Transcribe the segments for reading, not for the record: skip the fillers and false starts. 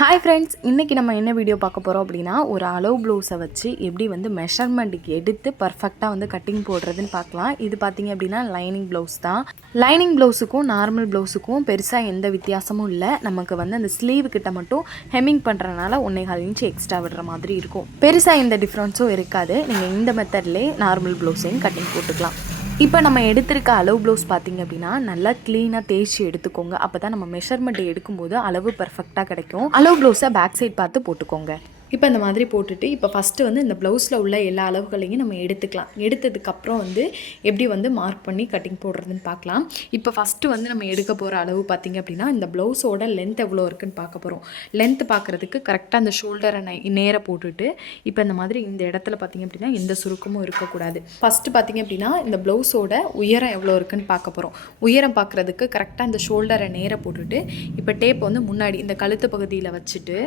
Hi friends, இன்றைக்கி நம்ம என்ன வீடியோ பார்க்க போகிறோம் அப்படின்னா, ஒரு அளவு ப்ளவுஸை வச்சு எப்படி வந்து மெஷர்மெண்ட்டுக்கு எடுத்து பர்ஃபெக்டாக வந்து கட்டிங் போடுறதுன்னு பார்க்கலாம். இது பார்த்திங்க அப்படின்னா லைனிங் ப்ளவுஸ் தான். லைனிங் ப்ளவுஸுக்கும் நார்மல் ப்ளவுஸுக்கும் பெருசாக எந்த வித்தியாசமும் இல்லை. நமக்கு வந்து அந்த ஸ்லீவ் கிட்ட மட்டும் ஹெம்மிங் பண்ணுறதுனால 1.25 இன்ச் எக்ஸ்ட்ரா விடுற மாதிரி இருக்கும். பெருசாக எந்த டிஃப்ரென்ஸும் இருக்காது. நீங்கள் இந்த மெத்தட்லேயே நார்மல் ப்ளவுஸையும் கட்டிங் போட்டுக்கலாம். இப்போ நம்ம எடுத்திருக்க அளவு ப்ளவுஸ் பார்த்திங்க அப்படின்னா நல்லா க்ளீனாக தேய்ச்சி எடுத்துக்கோங்க. அப்போ தான் நம்ம மெஷர்மெண்ட் எடுக்கும்போது அளவு பர்ஃபெக்டாக கிடைக்கும். அளவு ப்ளவுஸை பேக் சைட் பார்த்து போட்டுக்கோங்க. இப்போ இந்த மாதிரி போட்டுட்டு இப்போ ஃபஸ்ட்டு வந்து இந்த ப்ளவுஸில் உள்ள எல்லா அளவுகளையும் நம்ம எடுத்துக்கலாம். எடுத்ததுக்கப்புறம் வந்து எப்படி வந்து மார்க் பண்ணி கட்டிங் போடுறதுன்னு பார்க்கலாம். இப்போ ஃபஸ்ட்டு வந்து நம்ம எடுக்க போகிற அளவு பார்த்திங்க அப்படின்னா, இந்த ப்ளவுஸோட லென்த் எவ்வளோ இருக்குதுன்னு பார்க்க போகிறோம். லென்த் பார்க்குறதுக்கு கரெக்டாக அந்த ஷோல்டரை நேராக போட்டுட்டு இப்போ இந்த மாதிரி இந்த இடத்துல பார்த்திங்க அப்படின்னா எந்த சுருக்கமும் இருக்கக்கூடாது. ஃபஸ்ட்டு பார்த்திங்க அப்படின்னா இந்த ப்ளவுஸோட உயரம் எவ்வளோ இருக்குதுன்னு பார்க்க போகிறோம். உயரம் பார்க்குறதுக்கு கரெக்டாக இந்த ஷோல்டரை நேராக போட்டுட்டு இப்போ டேப் வந்து முன்னாடி இந்த கழுத்து பகுதியில் வச்சுட்டு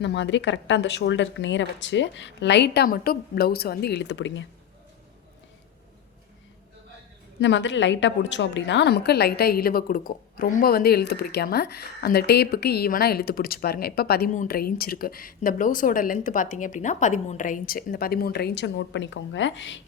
இந்த மாதிரி கரெக்டாக அந்த ஷோல்டருக்கு நேராக வச்சு லைட்டாக மட்டும் ப்ளவுஸை வந்து இழுத்து பிடிங்க. இந்த மாதிரி லைட்டாக பிடிச்சோம் அப்படின்னா நமக்கு லைட்டாக இழுவை கொடுக்கும். ரொம்ப வந்து இழுத்து பிடிக்காமல் அந்த டேப்புக்கு ஈவனாக இழுத்து பிடிச்சி பாருங்கள். இப்போ 13.5 இன்ச் இருக்குது. இந்த ப்ளவுஸோட லென்த்து பார்த்திங்க அப்படின்னா 13.5 இன்ச்சு. இந்த 13.5 இன்ச்சை நோட் பண்ணிக்கோங்க.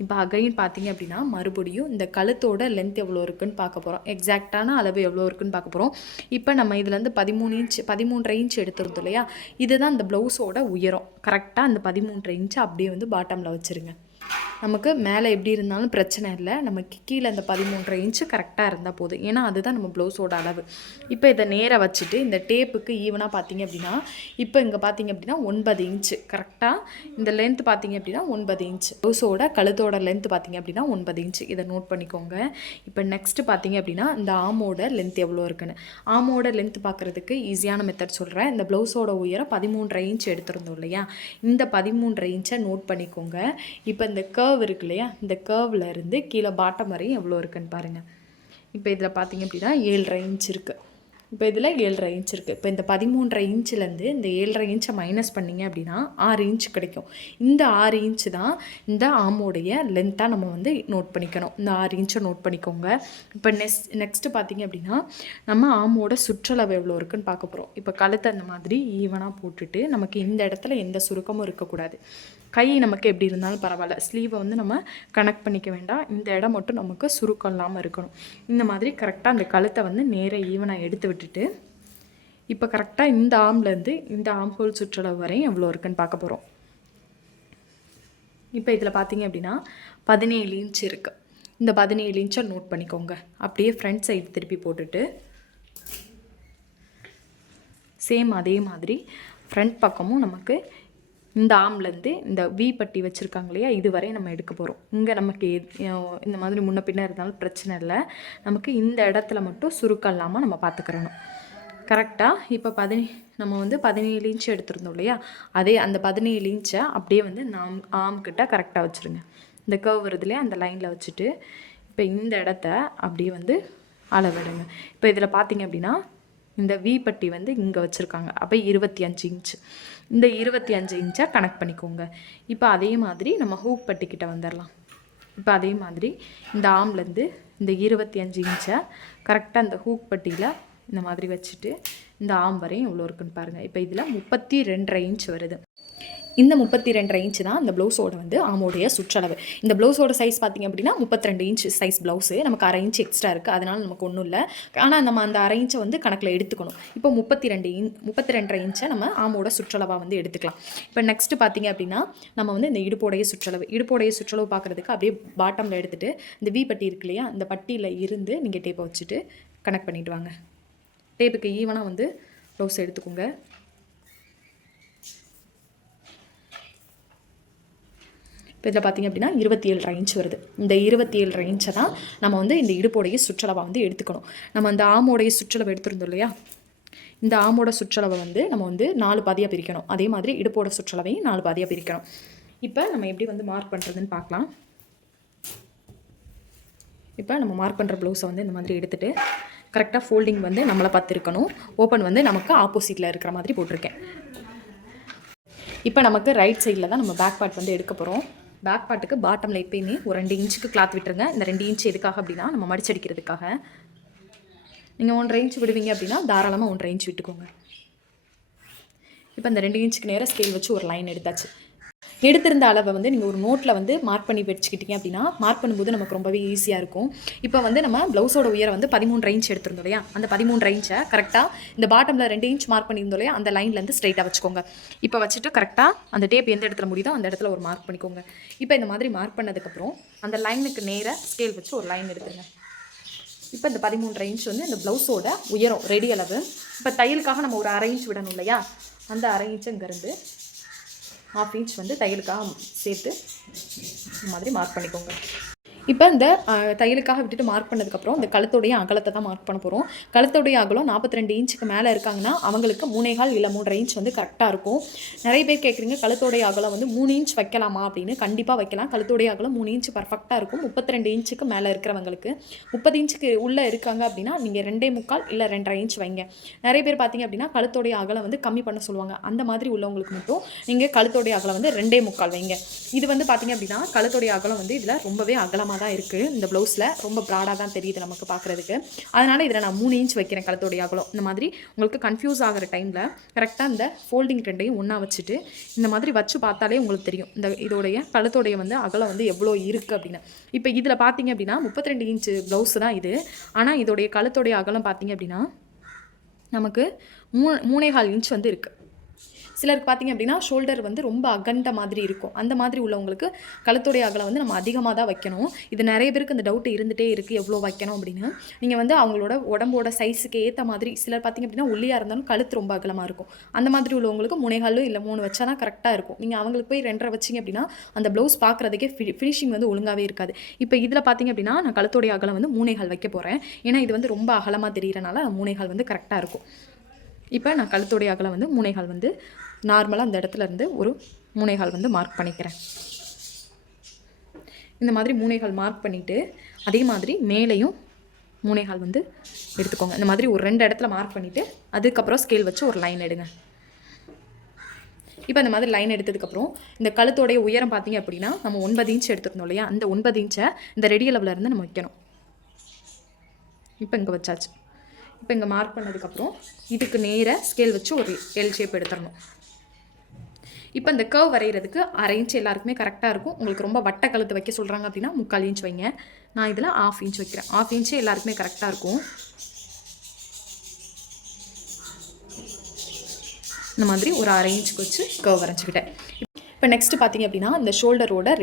இப்போ அகைன் பார்த்திங்க அப்படின்னா மறுபடியும் இந்த கழுத்தோட லென்த் எவ்வளோ இருக்குதுன்னு பார்க்க போகிறோம். எக்ஸாக்டான அளவு எவ்வளோ இருக்குதுன்னு பார்க்க போகிறோம். இப்போ நம்ம இதுலேருந்து 13.5 இன்ச் எடுத்துருந்தோம் இல்லையா, இதுதான் இந்த ப்ளவுஸோட உயரம். கரெக்டாக அந்த 13.5 இன்ச்சு அப்படியே வந்து பாட்டமில் வச்சுருங்க. நமக்கு மேலே எப்படி இருந்தாலும் பிரச்சனை இல்லை. நமக்கு கீழே அந்த 13.5 இன்ச்சு கரெக்டாக இருந்தால் போதும். ஏன்னா அதுதான் நம்ம ப்ளவுஸோட அளவு. இப்போ இதை நேராக வச்சுட்டு இந்த டேப்புக்கு ஈவனாக பார்த்திங்க அப்படின்னா இப்போ இங்கே பார்த்திங்க அப்படின்னா 9 இன்ச்சு கரெக்டாக இந்த லென்த் பார்த்திங்க அப்படின்னா 9 இன்ச்சு. ப்ளவுஸோட கழுத்தோட லென்த் பார்த்திங்க அப்படின்னா 9 இன்ச்சு. இதை நோட் பண்ணிக்கோங்க. இப்போ நெக்ஸ்ட்டு பார்த்திங்க அப்படின்னா இந்த ஆமோட லென்த் எவ்வளோ இருக்குன்னு. ஆமோட லென்த் பார்க்குறதுக்கு ஈஸியான மெத்தட் சொல்கிறேன். இந்த ப்ளவுஸோட உயரம் 13.5 இன்ச் எடுத்துருந்தோம் இல்லையா, இந்த 13.5 இன்ச்சை நோட் பண்ணிக்கோங்க. இப்போ இந்த கர்வ் இருக்கு இல்லையா, இந்த கர்வில் இருந்து கீழே பாட்டம் வரையும் எவ்வளோ இருக்குன்னு பாருங்கள். இப்போ இதில் பார்த்திங்க அப்படின்னா 7.5 இன்ச் இருக்குது. இப்போ இதில் 7.5 இன்ச் இருக்குது. இப்போ இந்த 13.5 இன்ச்சிலேருந்து இந்த 7.5 இன்ச்சை மைனஸ் பண்ணிங்க அப்படின்னா 6 இன்ச் கிடைக்கும். இந்த 6 இன்ச்சு தான் இந்த ஆமோடைய லென்த்தாக நம்ம வந்து நோட் பண்ணிக்கணும். இந்த 6 இன்ச்சை நோட் பண்ணிக்கோங்க. இப்போ நெக்ஸ்ட்டு பார்த்திங்க அப்படின்னா நம்ம ஆமோட சுற்றளவு எவ்வளோ இருக்குதுன்னு பார்க்க போகிறோம். இப்போ கழுத்தை அந்த மாதிரி ஈவனாக போட்டுட்டு நமக்கு இந்த இடத்துல எந்த சுருக்கமும் இருக்கக்கூடாது. கை நமக்கு எப்படி இருந்தாலும் பரவாயில்ல, ஸ்லீவை வந்து நம்ம கனெக்ட் பண்ணிக்க வேண்டாம். இந்த இடம் மட்டும் நமக்கு சுருக்கம் இல்லாமல் இருக்கணும். இந்த மாதிரி கரெக்டாக அந்த கழுத்தை வந்து நேராக ஈவனாக எடுத்து விட்டுட்டு இப்போ கரெக்டாக இந்த ஆம்லேருந்து இந்த ஆம்ஹோல் சுற்றளவு வரையும் எவ்வளோ இருக்குன்னு பார்க்க போகிறோம். இப்போ இதில் பார்த்திங்க அப்படின்னா 17 இன்ச் இருக்குது. இந்த 17 இன்ச்சை நோட் பண்ணிக்கோங்க. அப்படியே ஃப்ரண்ட் சைடு திருப்பி போட்டுட்டு சேம் அதே மாதிரி ஃப்ரண்ட் பக்கமும் நமக்கு இந்த ஆம்லேருந்து இந்த வி பட்டி வச்சுருக்காங்க இல்லையா, இது வரை நம்ம எடுக்க போகிறோம். இங்கே நமக்கு இந்த மாதிரி முன்ன பின்ன இருந்தாலும் பிரச்சனை இல்லை. நமக்கு இந்த இடத்துல மட்டும் சுருக்கம் இல்லாமல் நம்ம பார்த்துக்கிறணும். கரெக்டாக இப்போ நம்ம வந்து 17 இன்ச் எடுத்துருந்தோம் இல்லையா, அதே அந்த 17 இன்ச்சை அப்படியே வந்து ஆம்கிட்ட கரெக்டாக வச்சுருங்க. இந்த கர்வ் வருதுலையே அந்த லைனில் வச்சுட்டு இப்போ இந்த இடத்த அப்படியே வந்து அளவிடுங்க. இப்போ இதில் பார்த்திங்க அப்படின்னா இந்த வி பட்டி வந்து இங்கே வச்சுருக்காங்க. அப்போ 25 இன்ச். இந்த 25 இன்ச்சை கனெக்ட் பண்ணிக்கோங்க. இப்போ அதே மாதிரி நம்ம ஹூக் பட்டிக்கிட்ட வந்துடலாம். இப்போ அதே மாதிரி இந்த ஆம்லேருந்து இந்த 25 இன்ச்சை கரெக்டாக இந்த ஹூக் பட்டியில் இந்த மாதிரி வச்சுட்டு இந்த ஆம் வரையும் இவ்வளோ இருக்குன்னு பாருங்கள். இப்போ இதில் 32.5 இன்ச் வருது. இந்த 32.5 இன்ச்சு தான் இந்த ப்ளவுஸோட வந்து ஆமோடைய சுற்றளவு. இந்த ப்ளவுஸோட சைஸ் பார்த்திங்க அப்படின்னா 32 இன்ச் சைஸ் ப்ளவுஸு. நமக்கு 1/2 இன்ச் எக்ஸ்ட்ரா இருக்குது, அதனால் நமக்கு ஒன்றும் இல்லை. ஆனால் நம்ம அந்த 1/2 இன்ச்சை வந்து கணக்கில் எடுத்துக்கணும். இப்போ 32.5 இன்ச்சை நம்ம ஆமோட சுற்றளவாக வந்து எடுத்துக்கலாம். இப்போ நெக்ஸ்ட்டு பார்த்திங்க அப்படின்னா நம்ம வந்து இந்த இடுப்போடைய சுற்றளவு பார்க்குறதுக்கு அப்படியே பாட்டமில் எடுத்துகிட்டு இந்த வி பட்டி இருக்கு இல்லையா, இந்த பட்டியில் இருந்து நீங்கள் டேப்பை வச்சுட்டு கனெக்ட் பண்ணிவிட்டு வாங்க. டேப்புக்கு ஈவனாக வந்து ப்ளவுஸ் எடுத்துக்கோங்க. இப்போ இதில் பார்த்திங்க அப்படின்னா 27.5 இன்ச் வருது. இந்த 27.5 இன்ச்சை தான் நம்ம வந்து இந்த இடுப்போடைய சுற்றளவாக வந்து எடுத்துக்கணும். நம்ம அந்த ஆமோடைய சுற்றளவு எடுத்துருந்தோம் இல்லையா, இந்த ஆமோட சுற்றளவை வந்து நம்ம வந்து 4 பாதியாக பிரிக்கணும். அதே மாதிரி இடுப்போட சுற்றளவையும் 4 பாதியாக பிரிக்கணும். இப்போ நம்ம எப்படி வந்து மார்க் பண்ணுறதுன்னு பார்க்கலாம். இப்போ நம்ம மார்க் பண்ணுற ப்ளவுஸை வந்து இந்த மாதிரி எடுத்துகிட்டு கரெக்டாக ஃபோல்டிங் வந்து நம்மளை பார்த்து இருக்கணும். ஓப்பன் வந்து நமக்கு ஆப்போசிட்டில் இருக்கிற மாதிரி போட்டிருக்கேன். இப்போ நமக்கு ரைட் சைடில் தான் நம்ம பேக் பார்ட் வந்து எடுக்க போகிறோம். பேக் பார்ட்டுக்கு பாட்டமில் எப்பயுமே ஒரு 2 இன்ச்சுக்கு கிளாத் விட்டுருங்க. இந்த 2 இன்ச்சு எதுக்காக அப்படின்னா நம்ம மடிச்சடிக்கிறதுக்காக. நீங்கள் 1.5 இன்ச் விடுவீங்க அப்படின்னா தாராளமாக 1.5 இன்ச் விட்டுக்கோங்க. இப்போ இந்த 2 இன்ச்சுக்கு நேராக ஸ்கேல் வச்சு ஒரு லைன் எடுத்தாச்சு. எடுத்திருந்த அளவை வந்து நீங்கள் ஒரு நோட்டில் வந்து மார்க் பண்ணி வச்சுக்கிட்டீங்க அப்படின்னா மார்க் பண்ணும்போது நமக்கு ரொம்பவே ஈஸியாக இருக்கும். இப்போ வந்து நம்ம ப்ளவுஸோட உயரம் வந்து 13 இன்ச் எடுத்திருந்தோம் இல்லையா, அந்த 13 இன்ச்சை கரெக்டாக இந்த பாட்டமில் 2 இன்ச் மார்க் பண்ணியிருந்தோம் இல்லையா, அந்த லைன்லேருந்து ஸ்ட்ரைட்டாக வச்சுக்கோங்க. இப்போ வச்சுட்டு கரெக்டாக அந்த டேப் எந்த இடத்துல முடியுதோ அந்த இடத்துல ஒரு மார்க் பண்ணிக்கோங்க. இப்போ இந்த மாதிரி மார்க் பண்ணதுக்கப்புறம் அந்த லைனுக்கு நேராக ஸ்கேல் வச்சு ஒரு லைன் எடுத்துருங்க. இப்போ இந்த 13 இன்ச் வந்து இந்த ப்ளவுஸோட உயரம் ரெடி அளவு. இப்போ தையலுக்காக நம்ம ஒரு 1/2 இன்ச் விடணும் இல்லையா, அந்த 1/2 இன்ச்சு இங்கேருந்து 1/2 இன்ச் வந்து தையலுக்காக சேர்த்து இந்த மாதிரி மார்க் பண்ணிக்கோங்க. இப்போ இந்த தையலுக்காக விட்டுட்டு மார்க் பண்ணதுக்கப்புறம் இந்த கழுத்துடைய அகலத்தை தான் மார்க் பண்ண போகிறோம். கழுத்துடைய அகலம் 42 இன்ச்சுக்கு மேலே இருக்காங்கன்னா அவங்களுக்கு 3.25 இல்லை 3.5 இன்ச் வந்து கரெக்டாக இருக்கும். நிறைய பேர் கேட்குறீங்க கழுத்துடைய அகலம் வந்து 3 இன்ச் வைக்கலாமா அப்படின்னு. கண்டிப்பாக வைக்கலாம். கழுத்துடைய அகலம் 3 இன்ச் பர்ஃபெக்டாக இருக்கும். 32 இன்ச்சுக்கு மேலே இருக்கிறவங்களுக்கு. 30 இன்ச்சுக்கு உள்ளே இருக்காங்க அப்படின்னா நீங்கள் 2.25 இல்லை 2.5 இன்ச் வைங்க. நிறைய பேர் பார்த்தீங்க அப்படின்னா கழுத்துடைய அகலம் வந்து கம்மி பண்ண சொல்லுவாங்க. அந்த மாதிரி உள்ளவங்களுக்கு மட்டும் நீங்கள் கழுத்துடைய அகலம் வந்து 2.25 வைங்க. இது வந்து பார்த்தீங்க அப்படின்னா கழுத்துடைய அகலம் வந்து இதில் ரொம்பவே அகலமாக தான் இருக்குது. இந்த ப்ளவுஸில் ரொம்ப ப்ராடாக தான் தெரியுது நமக்கு பார்க்குறதுக்கு. அதனால் இதில் நான் 3 இன்ச் வைக்கிறேன் கழுத்தோடைய அகலம். இந்த மாதிரி உங்களுக்கு கன்ஃபியூஸ் ஆகிற டைமில் கரெக்டாக இந்த ஃபோல்டிங் ரெண்டையும் ஒன்றா வச்சுட்டு இந்த மாதிரி வச்சு பார்த்தாலே உங்களுக்கு தெரியும் இந்த இதோடைய கழுத்தோடைய வந்து அகலம் வந்து எவ்வளோ இருக்குது அப்படின்னு. இப்போ இதில் பார்த்தீங்க அப்படின்னா 32 இன்ச்சு ப்ளவுஸு தான் இது. ஆனால் இதோடைய கழுத்தோடைய அகலம் பார்த்தீங்க அப்படின்னா நமக்கு 3.25 இன்ச் வந்து இருக்குது. சிலருக்கு பார்த்திங்க அப்படின்னா ஷோல்டர் வந்து ரொம்ப அகண்ட மாதிரி இருக்கும். அந்த மாதிரி உள்ளவங்களுக்கு கழுத்துடைய அகலம் வந்து நம்ம அதிகமாக தான் வைக்கணும். இது நிறைய பேருக்கு அந்த டவுட் இருந்துகிட்டே இருக்குது எவ்வளோ வைக்கணும் அப்படின்னு. நீங்கள் வந்து அவங்களோட உடம்போட சைஸுக்கு ஏற்ற மாதிரி சிலர் பார்த்திங்க அப்படின்னா ஒல்லியாக இருந்தாலும் கழுத்து ரொம்ப அகலமாக இருக்கும். அந்த மாதிரி உள்ளவங்களுக்கு 3.25 இல்லை 3 வச்சா தான் கரெக்டாக இருக்கும். நீங்கள் அவங்களுக்கு போய் 2.5 வச்சிங்க அப்படின்னா அந்த ப்ளவுஸ் பார்க்குறதுக்கே ஃபினிஷிங் வந்து ஒழுங்காகவே இருக்காது. இப்போ இதில் பார்த்திங்க அப்படின்னா நான் கழுத்துடைய அகலம் வந்து 3.25 வைக்க போகிறேன். ஏன்னா இது வந்து ரொம்ப அகலமாக தெரிகிறனால 3.25 வந்து கரெக்டாக இருக்கும். இப்போ நான் கழுத்துடைய அகலம் வந்து 3.25 வந்து நார்மலாக அந்த இடத்துல இருந்து ஒரு 3.25 வந்து மார்க் பண்ணிக்கிறேன். இந்த மாதிரி 3.25 மார்க் பண்ணிவிட்டு அதே மாதிரி மேலேயும் 3.25 வந்து எடுத்துக்கோங்க. இந்த மாதிரி ஒரு 2 இடத்துல மார்க் பண்ணிவிட்டு அதுக்கப்புறம் ஸ்கேல் வச்சு ஒரு லைன் எடுங்க. இப்போ இந்த மாதிரி லைன் எடுத்ததுக்கப்புறம் இந்த கழுத்தோடைய உயரம் பார்த்தீங்க அப்படின்னா நம்ம 9 இன்ச் எடுத்துருந்தோம் இல்லையா, அந்த 9 இன்ச்சை இந்த ரெடி அளவில் இருந்து நம்ம வைக்கணும். இப்போ இங்கே வச்சாச்சு. இப்போ இங்கே மார்க் பண்ணதுக்கப்புறம் இதுக்கு நேராக ஸ்கேல் வச்சு ஒரு எல் ஷேப் எடுத்துடணும். இப்போ இந்த கர்வ் வரைகிறதுக்கு 1/2 இன்ச் எல்லாருக்குமே கரெக்டாக இருக்கும். உங்களுக்கு ரொம்ப வட்ட கழுத்து வைக்க சொல்கிறாங்க அப்படின்னா 3/4 இன்ச் வைங்க. நான் இதில் 1/2 இன்ச் வைக்கிறேன். 1/2 இன்ச்சு எல்லாருக்குமே கரெக்டாக இருக்கும். இந்த மாதிரி ஒரு 1/2 இன்ச்சுக்கு வச்சு கர்வ் வரைஞ்சிக்கிட்டேன். இப்போ நெக்ஸ்ட்டு பார்த்தீங்க அப்படின்னா இந்த ஷோல்டரோட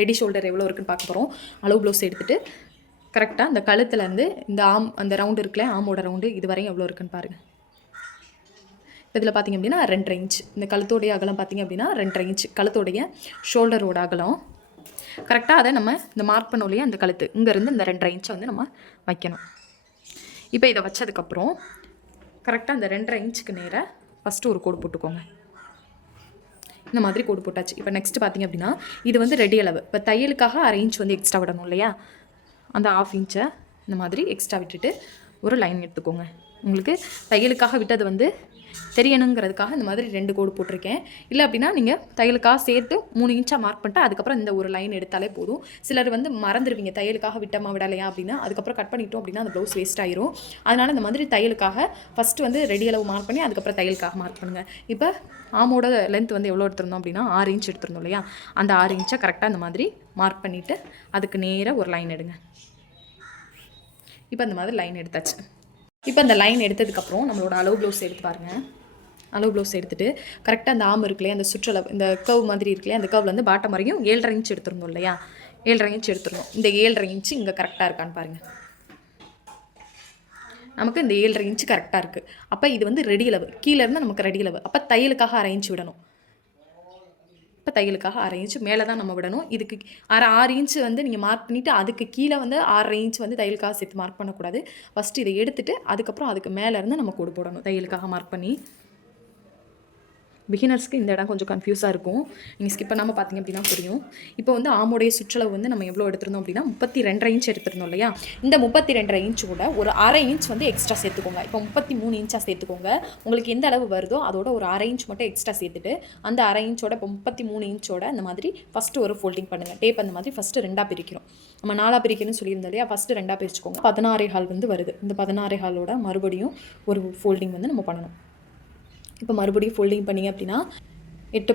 ரெடி ஷோல்டர் எவ்வளோ இருக்குன்னு பார்க்க போகிறோம். அளவு ப்ளவுஸ் எடுத்துகிட்டு கரெக்டாக இந்த கழுத்துலேருந்து இந்த அந்த ரவுண்டு இருக்குல்ல, ஆமோட ரவுண்டு இது வரையும் எவ்வளோ இருக்குன்னு பாருங்கள். இதில் பார்த்திங்க அப்படின்னா 2.5 இன்ச் இந்த கழுத்தோடைய அகலம் பார்த்திங்க அப்படின்னா 2.5 இன்ச் கழுத்தோடைய ஷோல்டரோட அகலம். கரெக்டாக அதை நம்ம இந்த மார்க் பண்ணோம் இல்லையா, அந்த கழுத்து இங்கேருந்து இந்த 2.5 இன்ச்சை வந்து நம்ம வைக்கணும். இப்போ இதை வச்சதுக்கப்புறம் கரெக்டாக இந்த 2.5 இன்ச்சுக்கு நேராக ஃபஸ்ட்டு ஒரு கோடு போட்டுக்கோங்க. இந்த மாதிரி கோடு போட்டாச்சு. இப்போ நெக்ஸ்ட்டு பார்த்திங்க அப்படின்னா இது வந்து ரெடி அளவு. இப்போ தையலுக்காக 1/2 இன்ச் வந்து எக்ஸ்ட்ரா விடணும் இல்லையா, அந்த 1/2 இன்ச்சை இந்த மாதிரி எக்ஸ்ட்ரா விட்டுட்டு ஒரு லைன் எடுத்துக்கோங்க. உங்களுக்கு தையலுக்காக விட்டது வந்து தெரியணுங்கிறதுக்காக இந்த மாதிரி 2 கோடு போட்டிருக்கேன். இல்லை அப்படின்னா நீங்கள் தையலுக்காக சேர்த்து 3 இன்ச்சாக மார்க் பண்ணிட்டு அதுக்கப்புறம் இந்த ஒரு லைன் எடுத்தாலே போதும். சிலர் வந்து மறந்துடுவீங்க தையலுக்காக விட்டமா விடலையா அப்படின்னா, அதுக்கப்புறம் கட் பண்ணிட்டோம் அப்படின்னா அந்த ப்ளவுஸ் வேஸ்ட் ஆயிரும். அதனால் இந்த மாதிரி தையலுக்காக ஃபஸ்ட்டு வந்து ரெடி அளவு மார்க் பண்ணி அதுக்கப்புறம் தையலுக்காக மார்க் பண்ணுங்கள். இப்போ ஆமோட லென்த் வந்து எவ்வளோ எடுத்திருந்தோம் அப்படின்னா 6 இன்ச் எடுத்திருந்தோம் இல்லையா, அந்த 6 இன்ச்சை கரெக்டாக இந்த மாதிரி மார்க் பண்ணிவிட்டு அதுக்கு நேராக ஒரு லைன் எடுங்க. இப்போ இந்த மாதிரி லைன் எடுத்தாச்சு. இப்போ அந்த லைன் எடுத்ததுக்கப்புறம் நம்மளோட அளவு ப்ளவுஸ் எடுத்து பாருங்கள். அளவு ப்ளவுஸ் எடுத்துகிட்டு கரெக்டாக அந்த ஆம் இருக்குல்லையா, அந்த சுற்றளவு இந்த கர்வ் மாதிரி இருக்குல்லையா, அந்த கர்வ்லேருந்து பாட்டம் வரைக்கும் 7.5 இன்ச் எடுத்துருந்தோம் இல்லையா, 7.5 இன்ச் எடுத்துருந்தோம். இந்த 7.5 இன்ச்சு இங்கே கரெக்டாக இருக்கான்னு பாருங்கள். நமக்கு இந்த 7.5 இன்ச்சு கரெக்டாக இருக்குது. அப்போ இது வந்து ரெடி அளவு. கீழேருந்து நமக்கு ரெடி அளவு. அப்போ தையலுக்காக 1/2 இன்ச் விடணும். இப்போ தையலுக்காக 1/2 இன்ச் மேலே தான் நம்ம விடணும். இதுக்கு 6 இன்ச்சு வந்து நீங்கள் மார்க் பண்ணிவிட்டு அதுக்கு கீழே வந்து 6.5 இன்ச் வந்து தையலுக்காக சேர்த்து மார்க் பண்ணக்கூடாது. ஃபஸ்ட்டு இதை எடுத்துகிட்டு அதுக்கப்புறம் அதுக்கு மேலேருந்து நம்ம கோடு போடணும் தையலுக்காக மார்க் பண்ணி. பிகினர்ஸ்க்கு இந்த இடம் கொஞ்சம் கன்ஃபியூஸாக இருக்கும். நீங்கள் ஸ்கிப் பண்ணாமல் பார்த்தீங்க அப்படின்னா புரியும். இப்போ வந்து ஆமோடைய சுற்றளவு வந்து நம்ம எவ்வளோ எடுத்திருந்தோம் அப்படின்னா 32.5 இன்ச் எடுத்திருந்தோம் இல்லையா, இந்த 32.5 இன்ச் கூட ஒரு 1/2 இன்ச் வந்து எக்ஸ்ட்ரா சேர்த்துக்கோங்க. இப்போ 33 இன்ச்சாக சேர்த்துக்கோங்க. உங்களுக்கு எந்த அளவு வருதோ அதோட ஒரு 1/2 இன்ச் மட்டும் எக்ஸ்ட்ரா சேர்த்துட்டு அந்த 1/2 இன்ச்சோட இப்போ 33 இன்ச்சோட இந்த மாதிரி ஃபஸ்ட்டு ஒரு ஃபோல்டிங் பண்ணுங்கள். டேப் அந்த மாதிரி ஃபஸ்ட்டு 2ஆக பிரிக்கிறோம். நம்ம 4ஆக பிரிக்கணும்னு சொல்லியிருந்தோம் இல்லையா, ஃபஸ்ட்டு 2ஆக பிரிச்சுக்கோங்க. 16.5 வந்து வருது. இந்த 16.5ஓட மறுபடியும் ஒரு ஃபோல்டிங் வந்து நம்ம பண்ணணும். இப்போ மறுபடியும் ஃபோல்டிங் பண்ணிங்க அப்படின்னா 8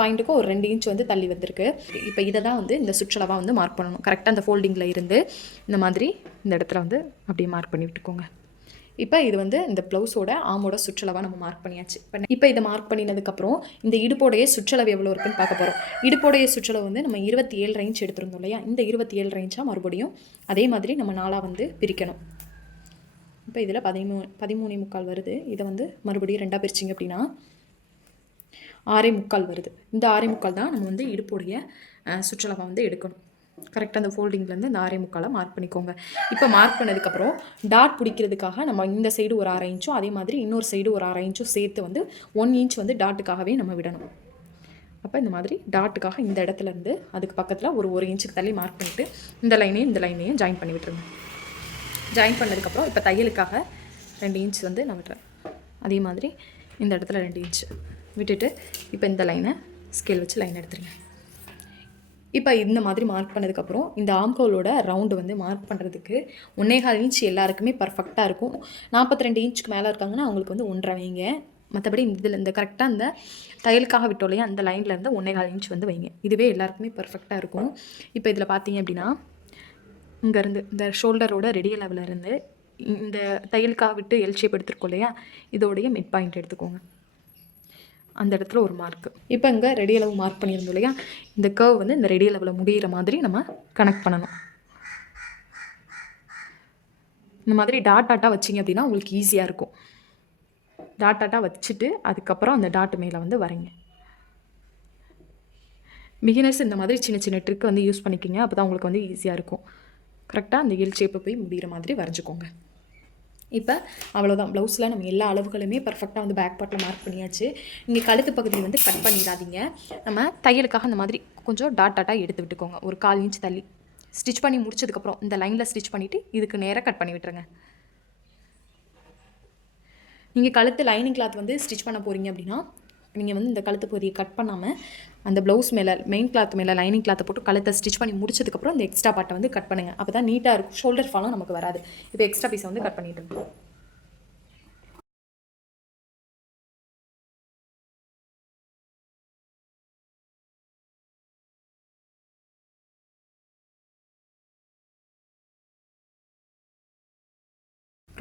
பாயிண்ட்டுக்கும் ஒரு 2 இன்ச் வந்து தள்ளி வந்திருக்கு. இப்போ இதை தான் வந்து இந்த சுற்றளவாக வந்து மார்க் பண்ணணும். கரெக்டாக அந்த ஃபோல்டிங்கில் இருந்து இந்த மாதிரி இந்த இடத்துல வந்து அப்படியே மார்க் பண்ணி விட்டுக்கோங்க. இப்போ இது வந்து இந்த ப்ளவுஸோட ஆமோட சுற்றளவாக நம்ம மார்க் பண்ணியாச்சு. இப்போ இதை மார்க் பண்ணினதுக்கப்புறம் இந்த இடுப்போடைய சுற்றளவு எவ்வளோ இருக்குன்னு பார்க்க போகிறோம். இடுப்போடைய சுற்றளவு வந்து நம்ம 27 ரேஞ்ச் எடுத்திருந்தோம் இல்லையா, இந்த 27 ரேஞ்சாக மறுபடியும் அதே மாதிரி நம்ம 4 வந்து பிரிக்கணும். இப்போ இதில் 13.75 வருது. இதை வந்து மறுபடியும் 2 பிரிச்சிங்க அப்படின்னா 6.75 வருது. இந்த 6.75 தான் நம்ம வந்து இடுப்புடைய சுற்றளவை வந்து எடுக்கணும். கரெக்டாக அந்த ஃபோல்டிங்லேருந்து இந்த 6.75 மார்க் பண்ணிக்கோங்க. இப்போ மார்க் பண்ணதுக்கப்புறம் டாட் பிடிக்கிறதுக்காக நம்ம இந்த சைடு ஒரு 1/2 இன்ச்சும் அதே மாதிரி இன்னொரு சைடு ஒரு 1/2 இன்ச்சும் சேர்த்து வந்து 1 இன்ச் வந்து டாட்டுக்காகவே நம்ம விடணும். அப்போ இந்த மாதிரி டாட்டுக்காக இந்த இடத்துலேருந்து அதுக்கு பக்கத்தில் ஒரு இன்ச்சுக்கு தள்ளி மார்க் பண்ணிவிட்டு இந்த லைனையும் ஜாயின் பண்ணி விட்டுருங்க. ஜாயின் பண்ணதுக்கப்புறம் இப்போ தையலுக்காக 2 இன்ச் வந்து நான் விட்டுறேன். அதே மாதிரி இந்த இடத்துல 2 இன்ச் விட்டுட்டு இப்போ இந்த லைனை ஸ்கேல் வச்சு லைன் எடுத்துருங்க. இப்போ இந்த மாதிரி மார்க் பண்ணதுக்கப்புறம் இந்த ஆம்கோலோட ரவுண்டு வந்து மார்க் பண்ணுறதுக்கு 1.25 இன்ச் எல்லாருக்குமே பர்ஃபெக்டாக இருக்கும். 42 இன்ச்சுக்கு மேலே இருக்காங்கன்னா அவங்களுக்கு வந்து 1.5 வைங்க. மற்றபடி இந்த கரெக்டாக இந்த தையலுக்காக விட்டோம் இல்லையா, அந்த லைன்லேருந்து 1.25 இன்ச் வந்து வைங்க. இதுவே எல்லாருக்குமே பர்ஃபெக்டாக இருக்கும். இப்போ இதில் பார்த்தீங்க அப்படின்னா இங்கேருந்து இந்த ஷோல்டரோட ரெடி லெவலில் இருந்து இந்த தையலுக்காக விட்டு எல் ஷேப் எடுத்துருக்கோம் இல்லையா, இதோடைய மிட் பாயிண்ட் எடுத்துக்கோங்க. அந்த இடத்துல ஒரு மார்க்கு. இப்போ இங்கே ரெடி அளவு மார்க் பண்ணியிருந்தோம் இல்லையா, இந்த கர்வ் வந்து இந்த ரெடி அளவில் முடிகிற மாதிரி நம்ம கனெக்ட் பண்ணணும். இந்த மாதிரி டாட்டாக வச்சிங்க அப்படின்னா உங்களுக்கு ஈஸியாக இருக்கும். டாட்டாக வச்சுட்டு அதுக்கப்புறம் அந்த டாட்டு மேலே வந்து வரைங்க. பிகினர்ஸ் இந்த மாதிரி சின்ன சின்ன ட்ரிக் வந்து யூஸ் பண்ணிக்கிங்க. அப்போ தான் உங்களுக்கு வந்து ஈஸியாக இருக்கும். கரெக்டாக அந்த எல் ஷேப்பை போய் முடிகிற மாதிரி வரைஞ்சிக்கோங்க. இப்போ அவ்வளோதான். ப்ளவுஸில் நம்ம எல்லா அளவுகளுமே பர்ஃபெக்டாக வந்து பேக் பார்ட்டில் மார்க் பண்ணியாச்சு. இங்கே கழுத்து பகுதியை வந்து கட் பண்ணிடாதீங்க. நம்ம தையலுக்காக அந்த மாதிரி கொஞ்சம் டாட்டாக எடுத்து விட்டுக்கோங்க. ஒரு 1/4 இன்ச் தள்ளி ஸ்டிச் பண்ணி முடிச்சதுக்கப்புறம் இந்த லைனில் ஸ்டிச் பண்ணிவிட்டு இதுக்கு நேராக கட் பண்ணி விட்டுருங்க. நீங்கள் கழுத்து லைனிங் கிளாத் வந்து ஸ்டிச் பண்ண போகிறீங்க அப்படின்னா நீங்கள் வந்து இந்த கழுத்து பகுதியை கட் பண்ணாமல் அந்த ப்ளவுஸ் மேலே மெயின் கிளாத் மேலே லைனிங் கிளாத்தை போட்டு கழுத்தை ஸ்டிச் பண்ணி முடிச்சதுக்கப்புறம் இந்த எக்ஸ்ட்ரா பார்ட்டை வந்து கட் பண்ணுங்கள். அப்போ தான் நீட்டாக இருக்கும். ஷோல்டர் ஃபாலும் நமக்கு வராது. இப்போ எக்ஸ்ட்ரா பீஸை வந்து கட் பண்ணிட்டு இருக்கோம்.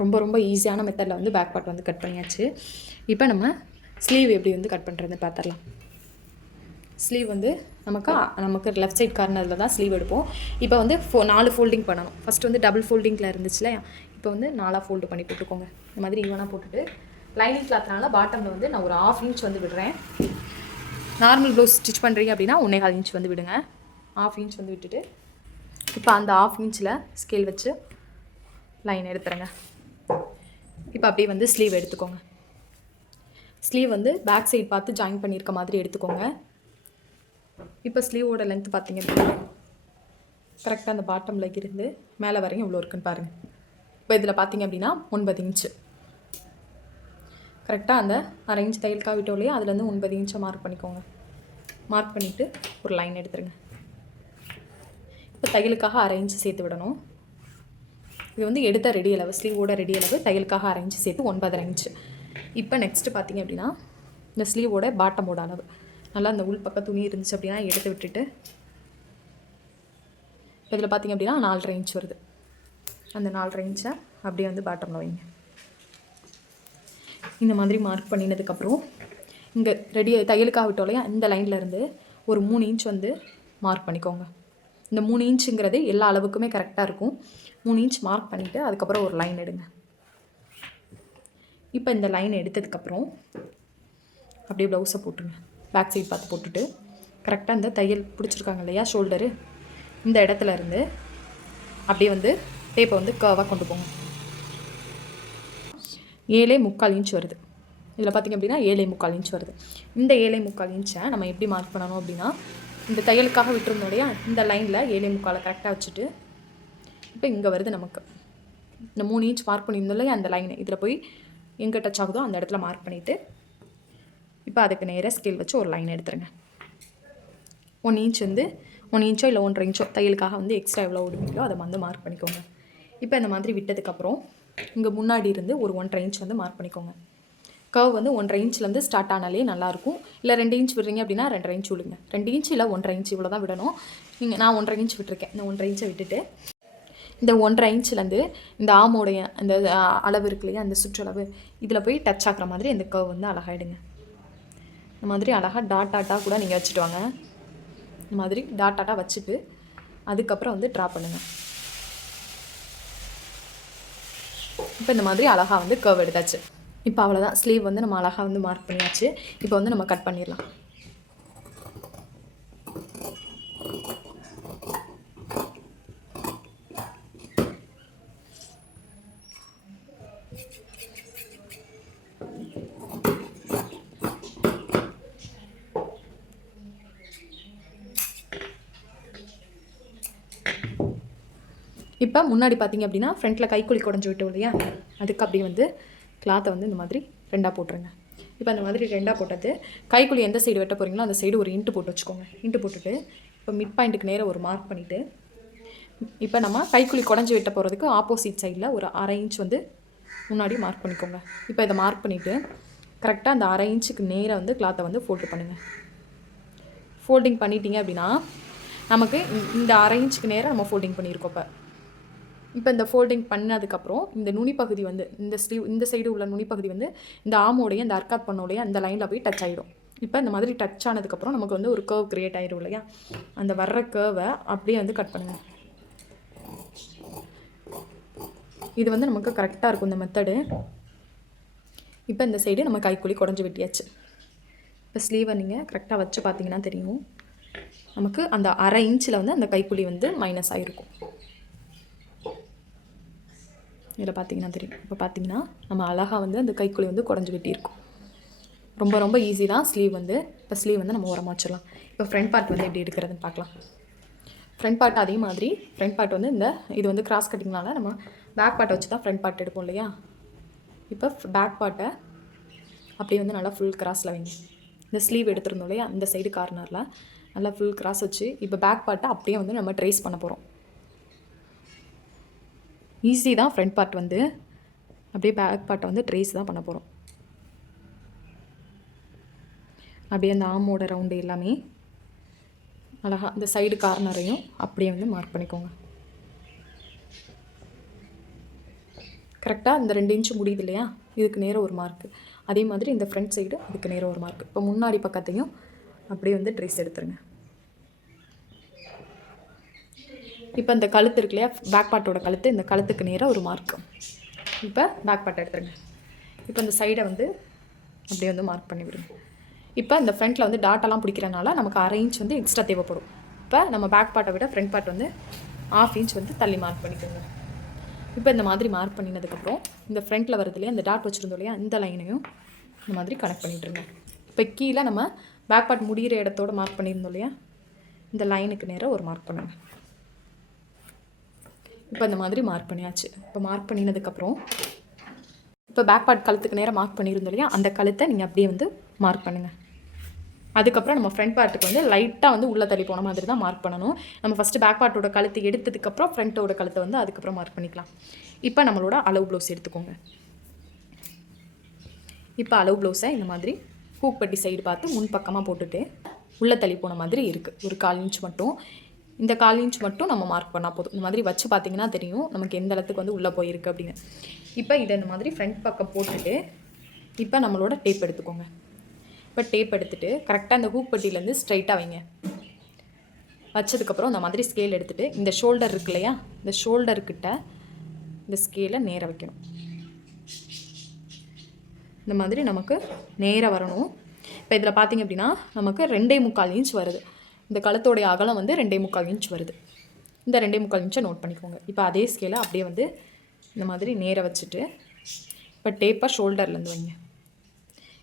ரொம்ப ரொம்ப ஈஸியான மெத்தடில் வந்து பேக் பார்ட் வந்து கட் பண்ணியாச்சு. இப்போ நம்ம ஸ்லீவ் எப்படி வந்து கட் பண்ணுறதுன்னு பார்த்துடலாம். ஸ்லீவ் வந்து நமக்கு லெஃப்ட் சைட் கார்னரில் தான் ஸ்லீவ் எடுப்போம். இப்போ வந்து 4 ஃபோல்டிங் பண்ணணும். ஃபஸ்ட்டு வந்து டபுள் ஃபோல்டிங்கில் இருந்துச்சுல, இப்போ வந்து 4 ஃபோல்டு பண்ணி போட்டுக்கோங்க. இந்த மாதிரி ஈவனாக போட்டுட்டு லைனிங் கிளாத்னால பாட்டமில் வந்து நான் ஒரு 1/2 இன்ச் வந்து விடுறேன். நார்மல் ப்ளவுஸ் ஸ்டிச் பண்ணுறீங்க அப்படின்னா 1.25 இன்ச் வந்து விடுங்க. 1/2 இன்ச் வந்து விட்டுட்டு இப்போ அந்த 1/2 இன்ச்சில் ஸ்கேல் வச்சு லைன் எடுத்துருங்க. இப்போ அப்படியே வந்து ஸ்லீவ் எடுத்துக்கோங்க. ஸ்லீவ் வந்து பேக் சைடு பார்த்து ஜாயின் பண்ணியிருக்க மாதிரி எடுத்துக்கோங்க. இப்போ ஸ்லீவோட லென்த் பார்த்தீங்க அப்படின்னா கரெக்டாக அந்த பாட்டமில் இருந்து மேலே வரையும் இவ்வளோ இருக்குன்னு பாருங்கள். இப்போ இதில் பார்த்தீங்க அப்படின்னா 9 இன்ச்சு கரெக்டாக அந்த 1/2 இன்ச் தையலுக்காக விட்டோம் இல்லையா, அதுலேருந்து 9 இன்ச்சை மார்க் பண்ணிக்கோங்க. மார்க் பண்ணிவிட்டு ஒரு லைன் எடுத்துருங்க. இப்போ தையலுக்காக 1/2 இன்ச்சு சேர்த்து விடணும். இது வந்து எடுத்த ரெடி அளவு, ஸ்லீவோட ரெடி அளவு, தையலுக்காக 1/2 இன்ச்சு சேர்த்து 9.5 இன்ச்சு. இப்போ நெக்ஸ்ட்டு பார்த்தீங்க அப்படின்னா இந்த ஸ்லீவோட பாட்டமோட அளவு நல்லா இந்த உள் பக்கம் துணி இருந்துச்சு அப்படின்னா எடுத்து விட்டுட்டு இதில் பார்த்தீங்க அப்படின்னா 4.5 இன்ச் வருது. அந்த 4.5 இன்ச்சை அப்படியே வந்து பாட்டமில் வைங்க. இந்த மாதிரி மார்க் பண்ணினதுக்கப்புறம் இங்கே ரெடி தையலுக்காக விட்டோம் இல்லையா, இந்த லைனில் இருந்து ஒரு 3 இன்ச் வந்து மார்க் பண்ணிக்கோங்க. இந்த 3 இன்ச்சுங்கிறது எல்லா அளவுக்குமே கரெக்டாக இருக்கும். 3 இன்ச் மார்க் பண்ணிவிட்டு அதுக்கப்புறம் ஒரு லைன் எடுங்க. இப்போ இந்த லைன் எடுத்ததுக்கப்புறம் அப்படியே ப்ளவுஸை போட்டுருங்க. பேக் சைட் பார்த்து போட்டுட்டு கரெக்டாக இந்த தையல் பிடிச்சிருக்காங்க இல்லையா ஷோல்டரு, இந்த இடத்துல இருந்து அப்படியே வந்து டேப்பை வந்து கர்வாக கொண்டு போங்க. 7.25 இன்ச் வருது. இதில் பார்த்திங்க அப்படின்னா 7.25 இன்ச் வருது. இந்த 7.25 இன்ச்சை நம்ம எப்படி மார்க் பண்ணணும் அப்படின்னா இந்த தையலுக்காக விட்டுருந்தோம் இல்லையா, இந்த லைனில் 7.25 கரெக்டாக வச்சுட்டு இப்போ இங்கே வருது நமக்கு இந்த 3 இன்ச் மார்க் பண்ணியிருந்தோம் இல்லையா, அந்த லைனை இதில் போய் எங்கே டச் ஆகுதோ அந்த இடத்துல மார்க் பண்ணிவிட்டு இப்போ அதுக்கு நேராக ஸ்கேல் வச்சு ஒரு லைன் எடுத்துருங்க. 1 இன்ச் வந்து 1 இன்ச்சோ இல்லை 1.5 இன்ச்சோ தையலுக்காக வந்து எக்ஸ்ட்ரா எவ்வளோ விடுவீங்களோ அதை வந்து மார்க் பண்ணிக்கோங்க. இப்போ இந்த மாதிரி விட்டதுக்கப்புறம் இங்கே முன்னாடி இருந்து ஒரு 1.5 இன்ச் வந்து மார்க் பண்ணிக்கோங்க. கர்வ் வந்து 1.5 இன்ச்லேருந்து ஸ்டார்ட் ஆனாலே நல்லாயிருக்கும். இல்லை 2 இன்ச் விடுறீங்க அப்படின்னா 2.5 இன்ச் விடுங்க. 2 இன்ச் இல்லை 1.5 இன்ச் இவ்வளோ தான் விடணும். நான் 1.5 இன்ச் விட்டுருக்கேன். இந்த 1.5 இன்ச்சை விட்டுட்டு இந்த 1.5 இன்ச்லேருந்து இந்த ஆமோடைய அந்த அளவு இருக்கு இல்லையா, அந்த சுற்றளவு இதில் போய் டச் ஆகிற மாதிரி இந்த கர்வ் வந்து அழகாயிடுங்க. இந்த மாதிரி அழகாக டாட்டாக கூட நீங்கள் வச்சுட்டு வாங்க. இந்த மாதிரி டாட்டாக வச்சுட்டு அதுக்கப்புறம் வந்து ட்ரா பண்ணுங்கள். இப்போ இந்த மாதிரி அழகாக வந்து கர்வ் எடுத்தாச்சு. இப்போ அவ்வளோதான், ஸ்லீவ் வந்து நம்ம அழகாக வந்து மார்க் பண்ணியாச்சு. இப்போ வந்து நம்ம கட் பண்ணிடலாம். இப்போ முன்னாடி பார்த்தீங்க அப்படின்னா ஃப்ரண்ட்டில் கைக்குழி குடஞ்சி விட்டோம் இல்லையா, அதுக்கு அப்படியே வந்து கிளாத்தை வந்து இந்த மாதிரி 2ஆக போட்டுருங்க. இப்போ அந்த மாதிரி 2ஆக போட்டது கைக்குழி எந்த சைடு வெட்ட போகிறீங்களோ அந்த சைடு ஒரு இன்ட்டு போட்டு வச்சுக்கோங்க. இன்ட்டு போட்டுட்டு இப்போ மிட் பாயிண்ட்டுக்கு நேராக ஒரு மார்க் பண்ணிவிட்டு இப்போ நம்ம கைக்குழி குடஞ்சி வெட்ட போகிறதுக்கு ஆப்போசிட் சைடில் ஒரு 1/2 இன்ச் வந்து முன்னாடி மார்க் பண்ணிக்கோங்க. இப்போ இதை மார்க் பண்ணிவிட்டு கரெக்டாக அந்த 1/2 இன்ச்சுக்கு நேராக வந்து கிளாத்தை வந்து ஃபோல்டு பண்ணுங்கள். ஃபோல்டிங் பண்ணிட்டீங்க அப்படின்னா நமக்கு இந்த 1/2 இன்ச்சுக்கு நேராக நம்ம ஃபோல்டிங் பண்ணியிருக்கோம். இப்போ இந்த ஃபோல்டிங் பண்ணதுக்கப்புறம் இந்த நுனிப்பகுதி வந்து இந்த சைடு உள்ள நுனிப்பகுதி வந்து இந்த ஆமோடைய இந்த அர்க்காத் பண்ணோடைய அந்த லைனில் போய் டச் ஆகிடும். இப்போ இந்த மாதிரி டச் ஆனதுக்கப்புறம் நமக்கு வந்து ஒரு கர்வ் க்ரியேட் ஆகிடும் இல்லையா, அந்த வர்ற கர்வை அப்படியே வந்து கட் பண்ணுங்கள். இது வந்து நமக்கு கரெக்டாக இருக்கும் இந்த மெத்தடு. இப்போ இந்த சைடு நம்ம கைக்குழி குடஞ்சி வெட்டியாச்சு. இப்போ ஸ்லீவை நீங்கள் கரெக்டாக வச்சு பார்த்தீங்கன்னா தெரியும், நமக்கு அந்த 1/2 இன்ச்சில் வந்து அந்த கைக்குழி வந்து மைனஸ் ஆகிருக்கும். இதில் பார்த்தீங்கன்னா தெரியும். இப்போ பார்த்தீங்கன்னா நம்ம அழகாக வந்து அந்த கைக்குழி வந்து குடஞ்சி வெட்டியிருக்கோம். ரொம்ப ரொம்ப ஈஸி தான் ஸ்லீவ் வந்து. இப்போ ஸ்லீவ் வந்து நம்ம ஓரமாக வச்சிடலாம். இப்போ ஃப்ரண்ட் பார்ட் வந்து எப்படி எடுக்கிறதுன்னு பார்க்கலாம். ஃப்ரண்ட் பார்ட் அதே மாதிரி ஃப்ரண்ட் பார்ட் வந்து இது வந்து கிராஸ் கட்டிங்னால நம்ம பேக் பார்ட்டை வச்சு தான் ஃப்ரண்ட் பார்ட் எடுப்போம் இல்லையா. இப்போ பேக் பார்ட்டை அப்படியே வந்து நல்லா ஃபுல் கிராஸில் வைங்க. இந்த ஸ்லீவ் எடுத்துருந்தோம் இல்லையா, இந்த சைடு கார்னரில் நல்லா ஃபுல் கிராஸ் வச்சு இப்போ பேக் பார்ட்டை அப்படியே வந்து நம்ம ட்ரேஸ் பண்ண போகிறோம். ஈஸி தான் ஃப்ரண்ட் பார்ட் வந்து. அப்படியே பேக் பார்ட்டை வந்து ட்ரேஸ் தான் பண்ண போகிறோம். அப்படியே அந்த ஆமோட ரவுண்டு எல்லாமே அழகாக இந்த சைடு கார்னரையும் அப்படியே வந்து மார்க் பண்ணிக்கோங்க. கரெக்டாக இந்த 2 இன்ச்சு முடியுது இல்லையா, இதுக்கு நேராக ஒரு மார்க்கு. அதே மாதிரி இந்த ஃப்ரண்ட் சைடு அதுக்கு நேராக ஒரு மார்க்கு. இப்போ முன்னாடி பக்கத்தையும் அப்படியே வந்து ட்ரேஸ் எடுத்துருங்க. இப்போ இந்த கழுத்து இருக்கு இல்லையா, பேக் பார்ட்டோட கழுத்து, இந்த கழுத்துக்கு நேராக ஒரு மார்க். இப்போ பேக் பார்ட்டை எடுத்துருங்க. இப்போ இந்த சைடை வந்து அப்படியே வந்து மார்க் பண்ணி விடுங்க. இப்போ இந்த ஃப்ரண்ட்டில் வந்து டாட்டெல்லாம் பிடிக்கிறனால நமக்கு 1/2 இன்ச் வந்து எக்ஸ்ட்ரா தேவைப்படும். இப்போ நம்ம பேக் பார்ட்டை விட ஃப்ரண்ட் பார்ட் வந்து 1/2 இன்ச் வந்து தள்ளி மார்க் பண்ணிக்கோங்க. இப்போ இந்த மாதிரி மார்க் பண்ணினதுக்கப்புறம் இந்த ஃப்ரண்ட்டில் வருது இல்லையா, இந்த டாட் வச்சுருந்தோம் இல்லையா, இந்த லைனையும் இந்த மாதிரி கனெக்ட் பண்ணிட்டுருங்க. இப்போ கீழே நம்ம பேக் பார்ட் முடிகிற இடத்தோட மார்க் பண்ணியிருந்தோம் இல்லையா, இந்த லைனுக்கு நேராக ஒரு மார்க் பண்ணுங்கள். இப்போ இந்த மாதிரி மார்க் பண்ணியாச்சு. இப்போ மார்க் பண்ணினதுக்கப்புறம் இப்போ பேக் பார்ட் கழுத்துக்கு நேராக மார்க் பண்ணியிருந்தோம் இல்லையா, அந்த கழுத்தை நீங்கள் அப்படியே வந்து மார்க் பண்ணுங்கள். அதுக்கப்புறம் நம்ம ஃப்ரண்ட் பார்ட்டுக்கு வந்து லைட்டாக வந்து உள்ளே தள்ளி போன மாதிரி தான் மார்க் பண்ணணும். நம்ம ஃபஸ்ட்டு பேக் பார்ட்டோட கழுத்து எடுத்ததுக்கப்புறம் ஃப்ரண்ட்டோட கழுத்தை வந்து அதுக்கப்புறம் மார்க் பண்ணிக்கலாம். இப்போ நம்மளோட அளவு ப்ளவுஸ் எடுத்துக்கோங்க. இப்போ அளவு ப்ளவுஸை இந்த மாதிரி ஹூக் பட்டி சைடு பார்த்து முன் பக்கமாக போட்டுட்டு உள்ளே தள்ளி போன மாதிரி இருக்குது. ஒரு 1/4 இன்ச் மட்டும், இந்த 1/4 இன்ச் மட்டும் நம்ம மார்க் பண்ணால் போதும். இந்த மாதிரி வச்சு பார்த்தீங்கன்னா தெரியும் நமக்கு எந்த இடத்துக்கு வந்து உள்ளே போயிருக்கு அப்படின்னு. இப்போ இதை இந்த மாதிரி ஃப்ரண்ட் பக்கம் போட்டுட்டு இப்போ நம்மளோட டேப் எடுத்துக்கோங்க. இப்போ டேப் எடுத்துகிட்டு கரெக்டாக இந்த ஹூக் பட்டியிலேருந்து ஸ்ட்ரைட்டாக வைங்க. வச்சதுக்கப்புறம் இந்த மாதிரி ஸ்கேல் எடுத்துகிட்டு இந்த ஷோல்டர் இருக்கு இல்லையா, இந்த ஷோல்டர்கிட்ட இந்த ஸ்கேலை நேராக வைக்கணும். இந்த மாதிரி நமக்கு நேராக வரணும். இப்போ இதில் பார்த்திங்க அப்படின்னா நமக்கு 2.25 இன்ச் வருது. இந்த கழுத்தோடைய அகலம் வந்து 2.25 இன்ச் வருது. இந்த 2.25 இன்ச்சை நோட் பண்ணிக்கோங்க. இப்போ அதே ஸ்கேலை அப்படியே வந்து இந்த மாதிரி நேராக வச்சுட்டு இப்போ டேப்பாக ஷோல்டர்லேருந்து வைங்க.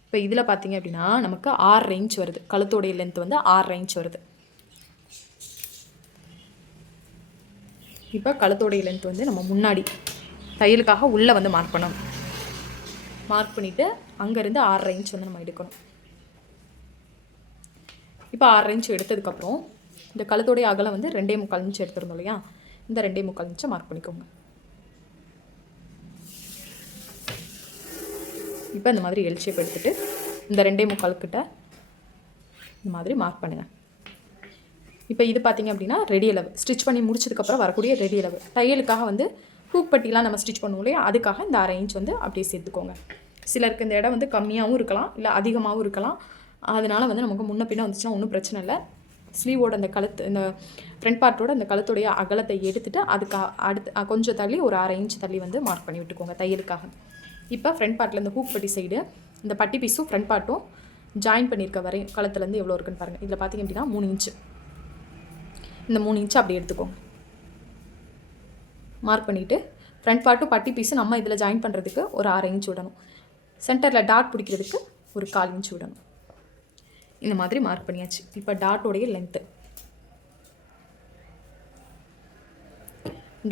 இப்போ இதில் பார்த்திங்க அப்படின்னா நமக்கு 6 இன்ச் வருது. கழுத்தோடைய லென்த் வந்து 6 இன்ச் வருது. இப்போ கழுத்தோடைய லென்த் வந்து நம்ம முன்னாடி தையலுக்காக உள்ளே வந்து மார்க் பண்ணணும். மார்க் பண்ணிவிட்டு அங்கேருந்து 6 இன்ச் வந்து நம்ம எடுக்கணும். இப்போ 6 இன்ச் எடுத்ததுக்கப்புறம் இந்த கழுத்தோடைய அகலம் வந்து 2.25 இன்ச் எடுத்துருந்தோம் இல்லையா, இந்த 2.25 இன்ச்சை மார்க் பண்ணிக்கோங்க. இப்போ இந்த மாதிரி எல் ஷேப் எடுத்துகிட்டு இந்த 2.25 கிட்ட இந்த மாதிரி மார்க் பண்ணுங்கள். இப்போ இது பார்த்திங்க அப்படின்னா ரெடி அளவு, ஸ்டிச் பண்ணி முடிச்சதுக்கப்புறம் வரக்கூடிய ரெடி அளவு. தையலுக்காக வந்து ஹூக் பட்டிலாம் நம்ம ஸ்டிச் பண்ணுவோம் இல்லையா, அதுக்காக இந்த 1/2 இன்ச் வந்து அப்படியே சேர்த்துக்கோங்க. சிலருக்கு இந்த இடம் வந்து கம்மியாகவும் இருக்கலாம், இல்லை அதிகமாகவும் இருக்கலாம். அதனால் வந்து நமக்கு முன்ன பின்ன வந்துச்சுன்னா ஒன்றும் பிரச்சனை இல்லை. ஸ்லீவோட அந்த கழுத்து, இந்த ஃப்ரண்ட் பார்ட்டோட அந்த கழுத்துடைய அகலத்தை எடுத்துகிட்டு அதுக்கு அடுத்து கொஞ்சம் தள்ளி ஒரு 1/2 இன்ச் தள்ளி வந்து மார்க் பண்ணி விட்டுக்கோங்க தையலுக்காக. இப்போ ஃப்ரண்ட் பார்ட்டில் இந்த ஹூக் பட்டி சைடு இந்த பட்டி பீஸும் ஃப்ரண்ட் பார்ட்டும் ஜாயின் பண்ணியிருக்க வரை கழுத்துலேருந்து எவ்வளோ இருக்குன்னு பாருங்கள். இதில் பார்த்திங்க அப்படின்னா 3 இன்ச்சு, இந்த 3 இன்ச்சு அப்படி எடுத்துக்கோங்க. மார்க் பண்ணிவிட்டு ஃப்ரண்ட் பார்ட்டும் பட்டி பீஸும் நம்ம இதில் ஜாயின் பண்ணுறதுக்கு ஒரு 1/2 இன்ச் விடணும். சென்டரில் டாட் பிடிக்கிறதுக்கு ஒரு 1/4 இன்ச் விடணும். இந்த மாதிரி மார்க் பண்ணியாச்சு. இப்போ டாட்டோடைய லென்த்து,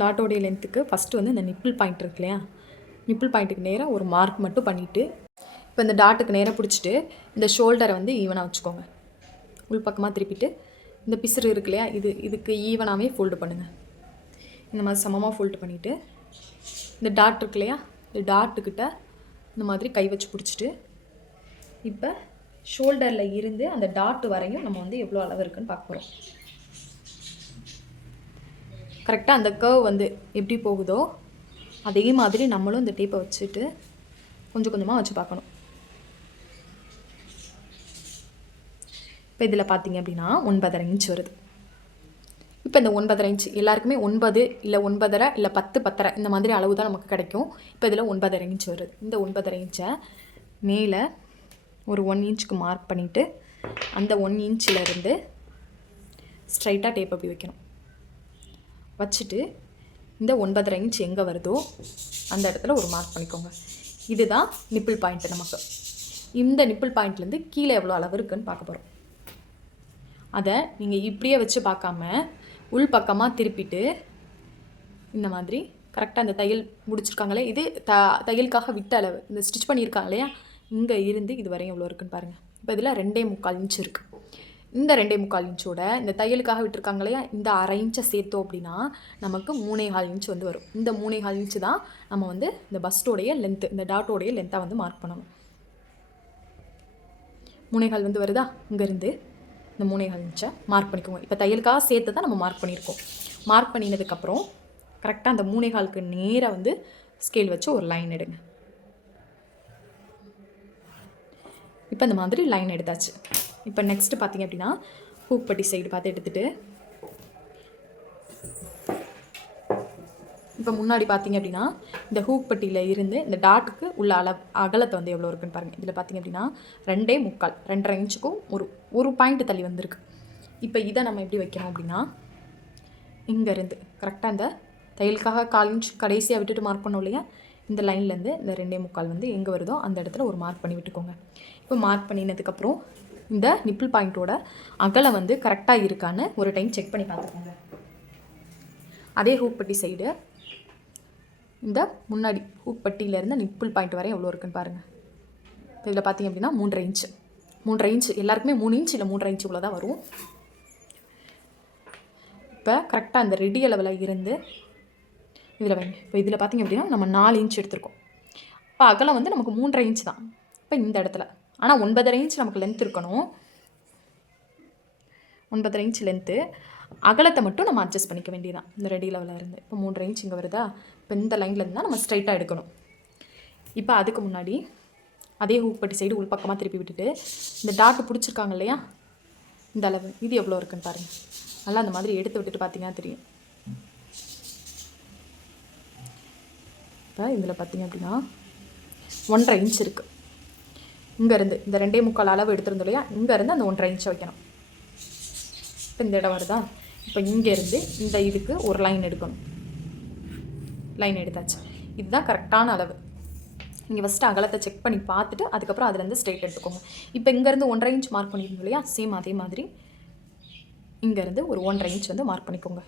டாட்டோடைய லென்த்துக்கு ஃபஸ்ட்டு வந்து இந்த நிப்பிள் பாயிண்ட் இருக்கு இல்லையா, நிப்பிள் பாயிண்ட்டுக்கு நேராக ஒரு மார்க் மட்டும் பண்ணிவிட்டு இப்போ இந்த டாட்டுக்கு நேராக பிடிச்சிட்டு இந்த ஷோல்டரை வந்து ஈவனாக வச்சுக்கோங்க. உள் பக்கமாக திருப்பிட்டு இந்த பிசுறு இருக்கு இல்லையா, இதுக்கு ஈவனாகவே ஃபோல்டு பண்ணுங்கள். இந்த மாதிரி சமமாக ஃபோல்டு பண்ணிவிட்டு இந்த டாட் இருக்கு இல்லையா, இந்த டாட்டுக்கிட்ட இந்த மாதிரி கை வச்சு பிடிச்சிட்டு இப்போ ஷோல்டரில் இருந்து அந்த டாட் வரையும் நம்ம வந்து எவ்வளோ அளவு இருக்குன்னு பார்க்க போகிறோம். கரெக்டாக அந்த கர்வ் வந்து எப்படி போகுதோ அதே மாதிரி நம்மளும் இந்த டேப்பை வச்சுட்டு கொஞ்சம் கொஞ்சமாக வச்சு பார்க்கணும். இப்போ இதில் பார்த்தீங்க அப்படின்னா 9.5 இன்ச் வருது. இப்போ இந்த 9.5 இன்ச் எல்லாருக்குமே 9 இல்லை 9.5 இல்லை 10 10.5 இந்த மாதிரி அளவு தான் நமக்கு கிடைக்கும். இப்போ இதில் 9.5 இன்ச் வருது. இந்த 9.5 இன்ச்சை மேலே ஒரு 1 இன்ச்சுக்கு மார்க் பண்ணிவிட்டு அந்த 1 இன்ச்சிலேருந்து ஸ்ட்ரைட்டாக டேப் அப்படி வைக்கணும். வச்சுட்டு இந்த 9.5 இன்ச் எங்கே வருதோ அந்த இடத்துல ஒரு மார்க் பண்ணிக்கோங்க. இதுதான் நிப்பிள் பாயிண்ட்டு. நமக்கு இந்த நிப்பிள் பாயிண்ட்லேருந்து கீழே எவ்வளோ அளவு இருக்குதுன்னு பார்க்க போகிறோம். அதை நீங்கள் இப்படியே வச்சு பார்க்காம உள் பக்கமாக திருப்பிட்டு இந்த மாதிரி கரெக்டாக அந்த தையல் முடிச்சிருக்காங்களே, இது தையலுக்காக விட்ட அளவு, இந்த ஸ்டிச் பண்ணியிருக்காங்க இல்லையா, இங்கே இருந்து இது வரையும் எவ்வளோ இருக்குதுன்னு பாருங்கள். இப்போ இதில் 2.25 இன்ச் இருக்குது. இந்த 2.25 இன்ச்சோட இந்த தையலுக்காக விட்டுருக்காங்க இல்லையா, இந்த 1/2 இன்ச்சை சேர்த்தோம் அப்படின்னா நமக்கு 3.25 இன்ச் வந்து வரும். இந்த 3.25 இன்ச்சு தான் நம்ம வந்து இந்த பஸ்டோடைய லென்த்து, இந்த டாட்டோடைய லென்த்தாக வந்து மார்க் பண்ணணும். 3.25 வந்து வருதா, இங்கேருந்து இந்த 3.25 இன்ச்சை மார்க் பண்ணிக்கோங்க. இப்போ தையலுக்காக சேர்த்து தான் நம்ம மார்க் பண்ணியிருக்கோம். மார்க் பண்ணினதுக்கப்புறம் கரெக்டாக அந்த 3.25க்கு நேராக வந்து ஸ்கேல் வச்சு ஒரு லைன் எடுங்க. இப்போ இந்த மாதிரி லைன் எடுத்தாச்சு. இப்போ நெக்ஸ்ட்டு பார்த்திங்க அப்படின்னா ஹூக் பட்டி சைடு பார்த்து எடுத்துகிட்டு இப்போ முன்னாடி பார்த்திங்க அப்படின்னா இந்த ஹூக் பட்டியில் இருந்து இந்த டாட்டுக்கு உள்ள அகலத்தை வந்து எவ்வளோ இருக்குன்னு பாருங்கள். இதில் பார்த்திங்க அப்படின்னா 2.25 2.5 இன்ச்சுக்கும் ஒரு பாயிண்ட் தள்ளி வந்திருக்கு. இப்போ இதை நம்ம எப்படி வைக்கணும் அப்படின்னா இங்கேருந்து கரெக்டாக இந்த தையலுக்காக 1/4 இன்ச் கடைசியாக விட்டுட்டு மார்க் பண்ணோம் இல்லையா, இந்த லைன்லேருந்து இந்த 2.25 வந்து எங்கே வருதோ அந்த இடத்துல ஒரு மார்க் பண்ணி விட்டுக்கோங்க. இப்போ மார்க் பண்ணினதுக்கப்புறம் இந்த நிப்பிள் பாயிண்ட்டோட அகலம் வந்து கரெக்டாக இருக்கான்னு ஒரு டைம் செக் பண்ணி பார்த்துக்கோங்க. அதே ஹூக் பட்டி சைடு இந்த முன்னாடி ஹூக் பட்டியிலேருந்து நிப்பிள் பாயிண்ட் வரை எவ்வளோ இருக்குன்னு பாருங்கள். இப்போ இதில் பார்த்திங்க அப்படின்னா 3.5 இன்ச் எல்லாருக்குமே 3 இன்ச் இல்லை 3.5 இன்ச் இவ்வளோ தான் வரும். இப்போ கரெக்டாக அந்த ரெடி அளவில் இருந்து இதில் வைங்க. இப்போ இதில் பார்த்திங்க அப்படின்னா நம்ம 4 இன்ச் எடுத்துருக்கோம். இப்போ அகலம் வந்து நமக்கு 3.5 இன்ச் தான். இப்போ இந்த இடத்துல ஆனால் 9.5 இன்ச் நமக்கு லென்த் இருக்கணும். 9.5 இன்ச் லென்த்து, அகலத்தை மட்டும் நம்ம அட்ஜஸ்ட் பண்ணிக்க வேண்டியதான் இந்த ரெடி லெவலில் இருந்து. இப்போ 3.5 இன்ச் இங்கே வருதா, இப்போ இந்த லைன்லேருந்து தான் நம்ம ஸ்ட்ரைட்டாக எடுக்கணும். இப்போ அதுக்கு முன்னாடி அதே ஹூக் பட்டி சைடு உள் பக்கமாக திருப்பி விட்டுட்டு இந்த டாட்டு பிடிச்சிருக்காங்க இல்லையா, இந்த அளவு இது எவ்வளோ இருக்குன்னு பாருங்கள். நல்லா அந்த மாதிரி எடுத்து விட்டுட்டு பார்த்தீங்கன்னா தெரியும். இப்போ இதில் பார்த்திங்க அப்படின்னா 1.5 இன்ச் இருக்குது. இங்கேருந்து இந்த 2.25 அளவு எடுத்துருந்தோம் இல்லையா, இங்கேருந்து அந்த 1.5 இன்ச்சை வைக்கணும். இப்போ இந்த இடம் வருதா, இப்போ இங்கேருந்து இந்த இதுக்கு ஒரு லைன் எடுக்கணும். லைன் எடுத்தாச்சு. இதுதான் கரெக்டான அளவு. நீங்கள் ஃபஸ்ட்டு அகலத்தை செக் பண்ணி பார்த்துட்டு அதுக்கப்புறம் அதுலேருந்து ஸ்ட்ரெயிட் எடுத்துக்கோங்க. இப்போ இங்கேருந்து 1.5 இன்ச் மார்க் பண்ணியிருந்தோம் இல்லையா, சேம் அதே மாதிரி இங்கேருந்து ஒரு 1.5 இன்ச் வந்து மார்க் பண்ணிக்கோங்க.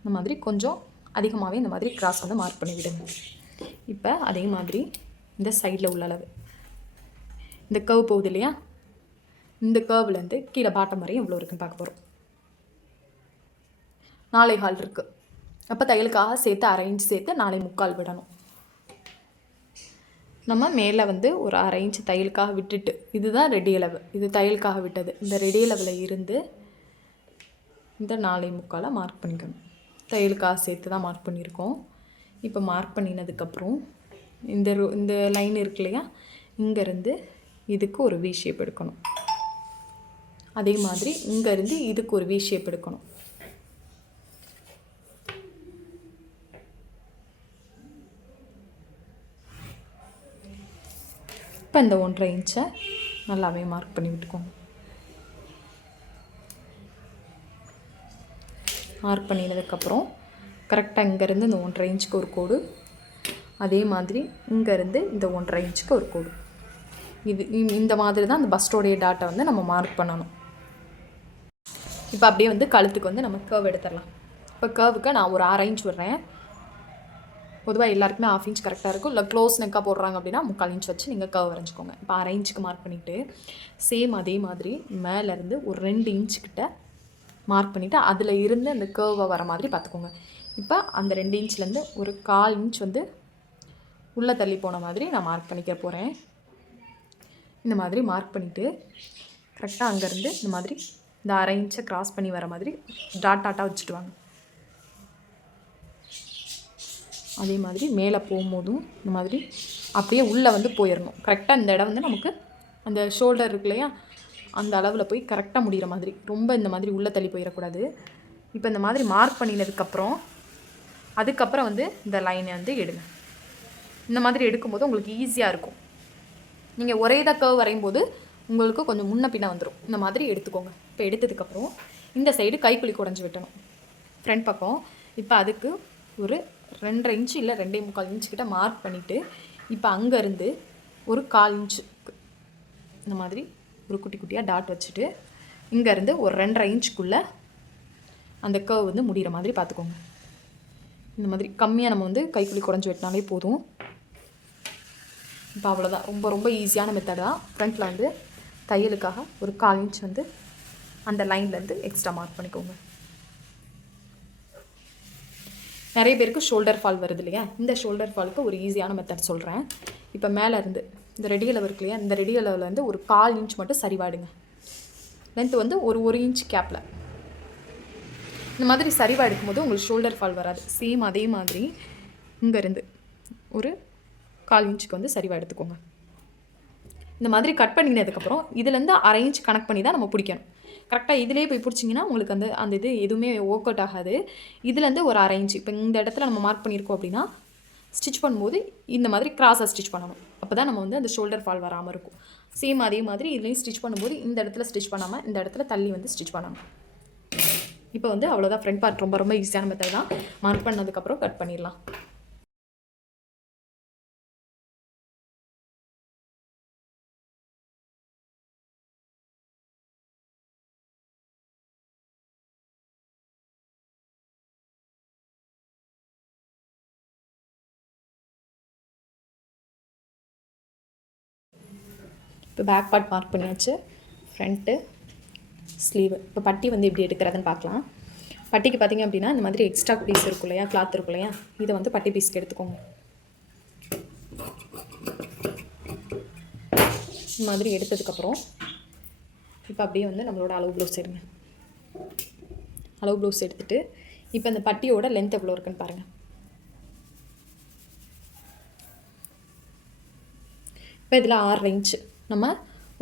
இந்த மாதிரி கொஞ்சம் அதிகமாகவே இந்த மாதிரி கிராஸ் வந்து மார்க் பண்ணி விடுங்க. இப்போ அதே மாதிரி இந்த சைடில் உள்ள அளவு, இந்த கர்வ் போகுது இல்லையா, இந்த கர்வ்லேருந்து கீழே பாட்டம் வரையும் எவ்வளோ இருக்குன்னு பார்க்க போகிறோம். 4.25 இருக்குது. அப்போ தையலுக்காக சேர்த்து 1/2 இன்ச் சேர்த்து 4.25 விடணும். நம்ம மேலே வந்து ஒரு 1/2 இன்ச் தையலுக்காக விட்டுட்டு, இதுதான் ரெடி அளவு, இது தையலுக்காக விட்டது. இந்த ரெடி அளவில் இருந்து இந்த 4.25 மார்க் பண்ணிக்கணும். தையலுக்காக சேர்த்து தான் மார்க் பண்ணியிருக்கோம். இப்போ மார்க் பண்ணினதுக்கப்புறம் இந்த லைன் இருக்கு இல்லையா, இங்கேருந்து இதுக்கு ஒரு வி ஷேப் எடுக்கணும். அதே மாதிரி இங்கேருந்து இதுக்கு ஒரு வி ஷேப் எடுக்கணும். இப்போ இந்த 1.5 இன்ச்சை நல்லாவே மார்க் பண்ணி விட்டுக்கோங்க. மார்க் பண்ணினதுக்கப்புறம் கரெக்டாக இங்கேருந்து இந்த 1.5 இன்ச்சுக்கு ஒரு கோடு, அதே மாதிரி இங்கேருந்து இந்த 1.5 இன்ச்சுக்கு ஒரு கோடு. இந்த மாதிரி தான் அந்த பஸ்டோடைய டாட்டை வந்து நம்ம மார்க் பண்ணணும். இப்போ அப்படியே வந்து கழுத்துக்கு வந்து நம்ம கர்வ் எடுத்துடலாம். இப்போ கர்வுக்கு நான் ஒரு 1/2 இன்ச் விடுறேன். பொதுவாக எல்லாருக்குமே 1/2 இன்ச் கரெக்டாக இருக்கும். இல்லை க்ளோஸ் நெக்காக போடுறாங்க அப்படின்னா 3/4 இன்ச் வச்சு நீங்கள் கர்வ் வரைஞ்சிக்கோங்க. இப்போ 1/2 இன்ச்சுக்கு மார்க் பண்ணிவிட்டு சேம் அதே மாதிரி மேலேருந்து ஒரு 2 இன்ச்சுக்கிட்ட மார்க் பண்ணிவிட்டு அதில் இருந்து அந்த கர்வை வர மாதிரி பார்த்துக்கோங்க. இப்போ அந்த 2 இன்ச்லேருந்து ஒரு 1/4 இன்ச் வந்து உள்ளே தள்ளி போன மாதிரி நான் மார்க் பண்ணிக்க போகிறேன். இந்த மாதிரி மார்க் பண்ணிவிட்டு கரெக்டாக அங்கேருந்து இந்த மாதிரி இந்த 1/2 இன்ச்சை க்ராஸ் பண்ணி வர மாதிரி டாட்டாக வச்சுட்டு வாங்க. அதே மாதிரி மேலே போகும்போதும் இந்த மாதிரி அப்படியே உள்ளே வந்து போயிடணும். கரெக்டாக இந்த இடம் வந்து நமக்கு அந்த ஷோல்டர் இருக்கு இல்லையா, அந்த அளவில் போய் கரெக்டாக முடிகிற மாதிரி, ரொம்ப இந்த மாதிரி உள்ளே தள்ளி போயிடக்கூடாது. இப்போ இந்த மாதிரி மார்க் பண்ணினதுக்கப்புறம் அதுக்கப்புறம் வந்து இந்த லைனை வந்து எடுங்க. இந்த மாதிரி எடுக்கும்போது உங்களுக்கு ஈஸியாக இருக்கும். நீங்கள் ஒரே தான் கர்வ் வரையும் போது உங்களுக்கு கொஞ்சம் முன்ன பின்ன வந்துடும். இந்த மாதிரி எடுத்துக்கோங்க. இப்போ எடுத்ததுக்கப்புறம் இந்த சைடு கைக்குழி குறைஞ்சி விட்டணும் ஃப்ரண்ட் பக்கம். இப்போ அதுக்கு ஒரு 2.5 இன்ச்சு இல்லை 2.25 இன்ச்சுக்கிட்ட மார்க் பண்ணிவிட்டு இப்போ அங்கேருந்து ஒரு 1/4 இன்ச்சுக்கு இந்த மாதிரி ஒரு குட்டி குட்டியாக டாட் வச்சுட்டு இங்கேருந்து ஒரு 2.5 இன்ச்சுக்குள்ளே அந்த கர்வ் வந்து முடிகிற மாதிரி பார்த்துக்கோங்க. இந்த மாதிரி கம்மியாக நம்ம வந்து கைக்குழி குறைஞ்சி வெட்டினாலே போதும். இப்போ அவ்வளோதான். ரொம்ப ரொம்ப ஈஸியான மெத்தட் தான். ஃப்ரண்ட்டில் வந்து தையலுக்காக ஒரு 1/4 இன்ச் வந்து அந்த லைன்லேருந்து எக்ஸ்ட்ரா மார்க் பண்ணிக்கோங்க. நிறைய பேருக்கு ஷோல்டர் ஃபால் வருது இல்லையா, இந்த ஷோல்டர் ஃபாலுக்கு ஒரு ஈஸியான மெத்தட் சொல்கிறேன். இப்போ மேலே இருந்து இந்த ரெடி அளவு இருக்கு இல்லையா, இந்த ரெடி அளவில் வந்து ஒரு 1/4 இன்ச் மட்டும் சரிவாடுங்க. லென்த்து வந்து ஒரு இன்ச் கேப்பில் இந்த மாதிரி சரிவாக எடுக்கும்போது உங்களுக்கு ஷோல்டர் ஃபால் வராது. சேம் அதே மாதிரி இங்கேருந்து ஒரு 1/4 இன்ச்சுக்கு வந்து சரிவாக எடுத்துக்கோங்க. இந்த மாதிரி கட் பண்ணினதுக்கப்புறம் இதுலேருந்து 1/2 இன்ச் கனெக்ட் பண்ணி தான் நம்ம பிடிக்கணும். கரெக்டாக இதிலே போய் பிடிச்சிங்கன்னா உங்களுக்கு அந்த இது எதுவுமே ஒர்க் அவுட் ஆகாது. இதுலேருந்து ஒரு 1/2 இன்ச் இப்போ இந்த இடத்துல நம்ம மார்க் பண்ணியிருக்கோம் அப்படின்னா ஸ்டிச் பண்ணும்போது இந்த மாதிரி கிராஸாக ஸ்டிச் பண்ணணும். அப்போ தான் நம்ம வந்து அந்த ஷோல்டர் ஃபால் வராமல் இருக்கும். சேம் அதே மாதிரி இதுலேயும் ஸ்டிச் பண்ணும்போது இந்த இடத்துல ஸ்டிச் பண்ணாமல் இந்த இடத்துல தள்ளி வந்து ஸ்டிச் பண்ணணும். இப்போ வந்து அவ்வளோதான். ஃப்ரண்ட் பார்ட் ரொம்ப ரொம்ப ஈஸியான மெத்தட் தான். மார்க் பண்ணதுக்கப்புறம் கட் பண்ணிடலாம். இப்போ பேக் பார்ட் மார்க் பண்ணியாச்சு. Front sleeve. இப்போ பட்டி வந்து எப்படி எடுக்கிறதுன்னு பார்க்கலாம். பட்டிக்கு பார்த்திங்க அப்படின்னா இந்த மாதிரி எக்ஸ்ட்ரா பீஸ் இருக்கும் இல்லையா, கிளாத் இருக்கும் இல்லையா, இதை வந்து பட்டி பீஸ்க்கு எடுத்துக்கோங்க. இந்த மாதிரி எடுத்ததுக்கப்புறம் இப்போ அப்படியே வந்து நம்மளோட அளவு ப்ளவுஸ் எடுங்க. அளவு ப்ளவுஸ் எடுத்துகிட்டு இப்போ இந்த பட்டியோட லென்த் எவ்வளோ இருக்குன்னு பாருங்கள். இப்போ இதில் 6 இன்ச்சு நம்ம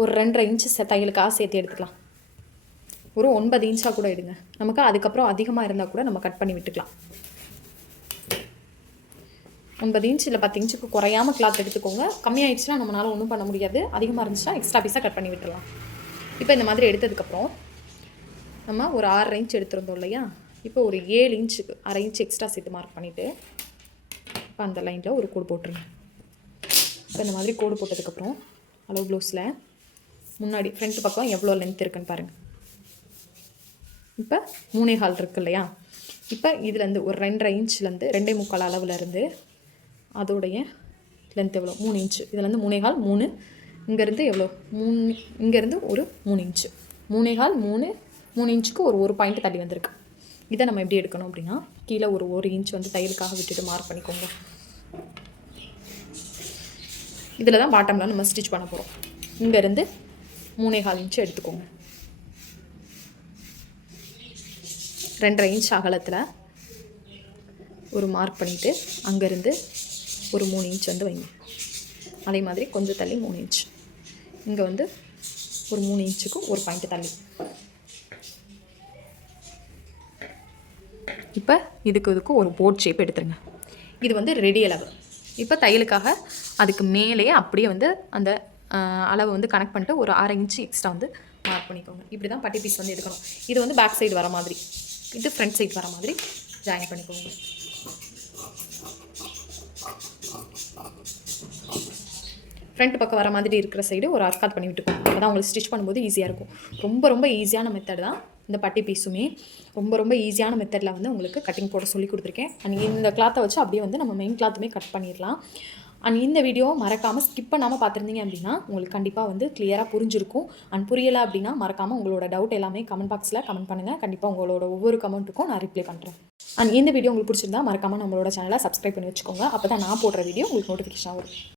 ஒரு 2.5 இன்ச்சு தையலுக்காக சேர்த்து எடுத்துக்கலாம். ஒரு 9 இன்ச்சாக கூட எடுங்க. நமக்கு அதுக்கப்புறம் அதிகமாக இருந்தால் கூட நம்ம கட் பண்ணி விட்டுக்கலாம். 9 இன்ச் இல்லை 10 இன்ச்சுக்கு குறையாமல் கிளாத் எடுத்துக்கோங்க. கம்மியாகிடுச்சுன்னா நம்மளால் ஒன்றும் பண்ண முடியாது. அதிகமாக இருந்துச்சுன்னா எக்ஸ்ட்ரா பீஸாக கட் பண்ணி விட்டுடலாம். இப்போ இந்த மாதிரி எடுத்ததுக்கப்புறம் நம்ம ஒரு 6 இன்ச் எடுத்துருந்தோம் இல்லையா, இப்போ ஒரு 7 இன்ச்சுக்கு 1/2 இன்ச் எக்ஸ்ட்ரா சேர்த்து மார்க் பண்ணிவிட்டு இப்போ அந்த லைனில் ஒரு கோடு போட்டுருங்க. இப்போ இந்த மாதிரி கோடு போட்டதுக்கப்புறம் அளவு ப்ளவுஸில் முன்னாடி ஃப்ரண்ட் பக்கம் எவ்வளோ லென்த் இருக்குன்னு பாருங்கள். இப்போ 3.25 இருக்கு இல்லையா, இப்போ இதுலேருந்து ஒரு 2.5 இன்ச்லேருந்து 2.25 அளவுலேருந்து அதோடைய லென்த் எவ்வளோ 3 இன்ச்சு. இதுலேருந்து 3.25 3, இங்கேருந்து எவ்வளோ 3, இங்கேருந்து ஒரு 3 இன்ச்சு. 3.25 3 இன்ச்சுக்கு ஒரு பாயிண்ட் தள்ளி வந்திருக்கு. இதை நம்ம எப்படி எடுக்கணும் அப்படின்னா கீழே ஒரு இன்ச் வந்து தையலுக்காக விட்டுட்டு மார்க் பண்ணிக்கோங்க. இதில் தான் பாட்டமில் நம்ம ஸ்டிச் பண்ண போகிறோம். இங்கேருந்து 3.25 இன்ச்சு எடுத்துக்கோங்க. 2.5 இன்ச் அகலத்தில் ஒரு மார்க் பண்ணிவிட்டு அங்கேருந்து ஒரு 3 இன்ச் வந்து வைங்க. அதே மாதிரி கொஞ்சம் தள்ளி 3 இன்ச், இங்கே வந்து ஒரு 3 இன்ச்சுக்கு ஒரு பாயிண்ட் தள்ளி. இப்போ இதுக்கு ஒரு போர்ட் ஷேப் எடுத்துருங்க. இது வந்து ரெடி அளவு. இப்போ தையலுக்காக அதுக்கு மேலேயே அப்படியே வந்து அந்த அளவு வந்து கனெக்ட் பண்ணிட்டு ஒரு 1/2 இன்ச்சு எக்ஸ்ட்ரா வந்து மார்க் பண்ணிக்கோங்க. இப்படி தான் பட்டி பீஸ் வந்து எடுக்கணும். இது வந்து பேக் சைடு வர மாதிரி, இது ஃப்ரண்ட் சைடு வர மாதிரி ஜாயின் பண்ணிக்கோங்க. ஃப்ரண்ட் பக்கம் வர மாதிரி இருக்கிற சைடு ஒரு ஆர்காட் பண்ணி விட்டுக்கோங்க. அப்போ தான் உங்களுக்கு ஸ்டிச் பண்ணும்போது ஈஸியாக இருக்கும். ரொம்ப ஈஸியான மெத்தட் தான் இந்த பட்டி பீஸுமே. ரொம்ப ஈஸியான மெத்தடில் வந்து உங்களுக்கு கட்டிங் போட சொல்லி கொடுத்துருக்கேன். அண்ட் இந்த கிளாத்தை வச்சு அப்படியே வந்து நம்ம மெயின் கிளாத்துமே கட் பண்ணிடலாம். அண்ட் இந்த வீடியோவை மறக்காமல் ஸ்கிப் பண்ணாமல் பார்த்துருந்தீங்க அப்படின்னா உங்களுக்கு கண்டிப்பாக வந்து கிளியராக புரிஞ்சிருக்கும். அண்ட் புரியலை அப்படின்னா மறக்காமல் உங்களோட டவுட் எல்லாமே கமெண்ட் பாக்ஸில் கமெண்ட் பண்ணுங்கள். கண்டிப்பாக உங்களோட ஒவ்வொரு கமெண்ட்டுக்கும் நான் ரிப்ளை பண்ணுறேன். அண்ட் இந்த வீடியோ உங்களுக்கு பிடிச்சிருந்தா மறக்காமல் நம்மளோட சேனலை சப்ஸ்கிரைப் பண்ணி வச்சுக்கோங்க. அப்போ தான் நான் போடுற வீடியோ உங்களுக்கு நோட்டிஃபிகேஷன் வரும்.